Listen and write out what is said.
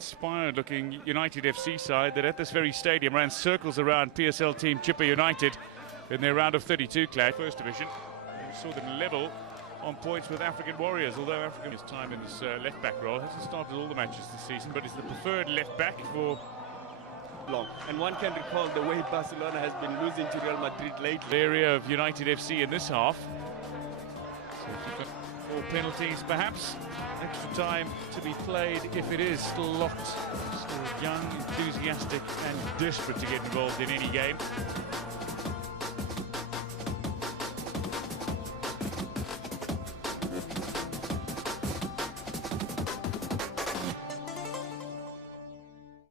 inspired-looking United FC side that at this very stadium ran circles around PSL team Chippa United in their round of 32 clash, First Division. We saw them level on points with African Warriors, although African his time in this left-back role hasn't started all the matches this season, but is the preferred left-back for long. And one can recall the way Barcelona has been losing to Real Madrid lately. the area of United FC in this half. So 4 penalties, perhaps. Extra time to be played if it is still locked. Still young, enthusiastic and desperate to get involved in any game.